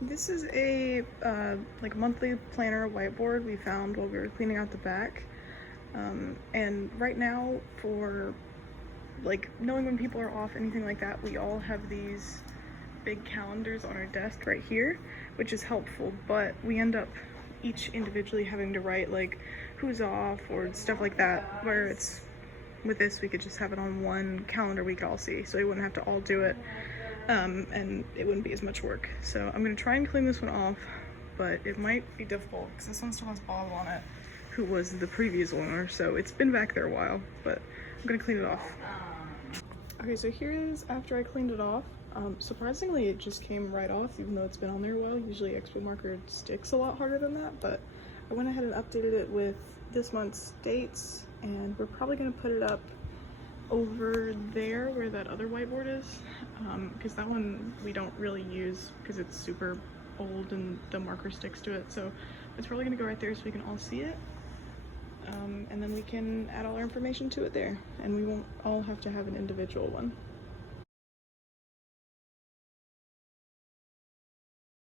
This is a like monthly planner whiteboard we found while we were cleaning out the back. And right now, for like knowing when people are off, anything like that, we all have these big calendars on our desk right here, which is helpful, but we end up each individually having to write like who's off or stuff like that, where it's with this we could just have it on one calendar we could all see, so we wouldn't have to all do it, and it wouldn't be as much work. So I'm gonna try and clean this one off, but it might be difficult because this one still has Bob on it, who was the previous owner, so it's been back there a while, but I'm gonna clean it off. Okay, so here is after I cleaned it off. Surprisingly, it just came right off, even though it's been on there a while. Usually Expo Marker sticks a lot harder than that, but I went ahead and updated it with this month's dates, and we're probably going to put it up over there where that other whiteboard is, because that one we don't really use because it's super old and the marker sticks to it, so it's probably going to go right there so we can all see it. And then we can add all our information to it there, and we won't all have to have an individual one.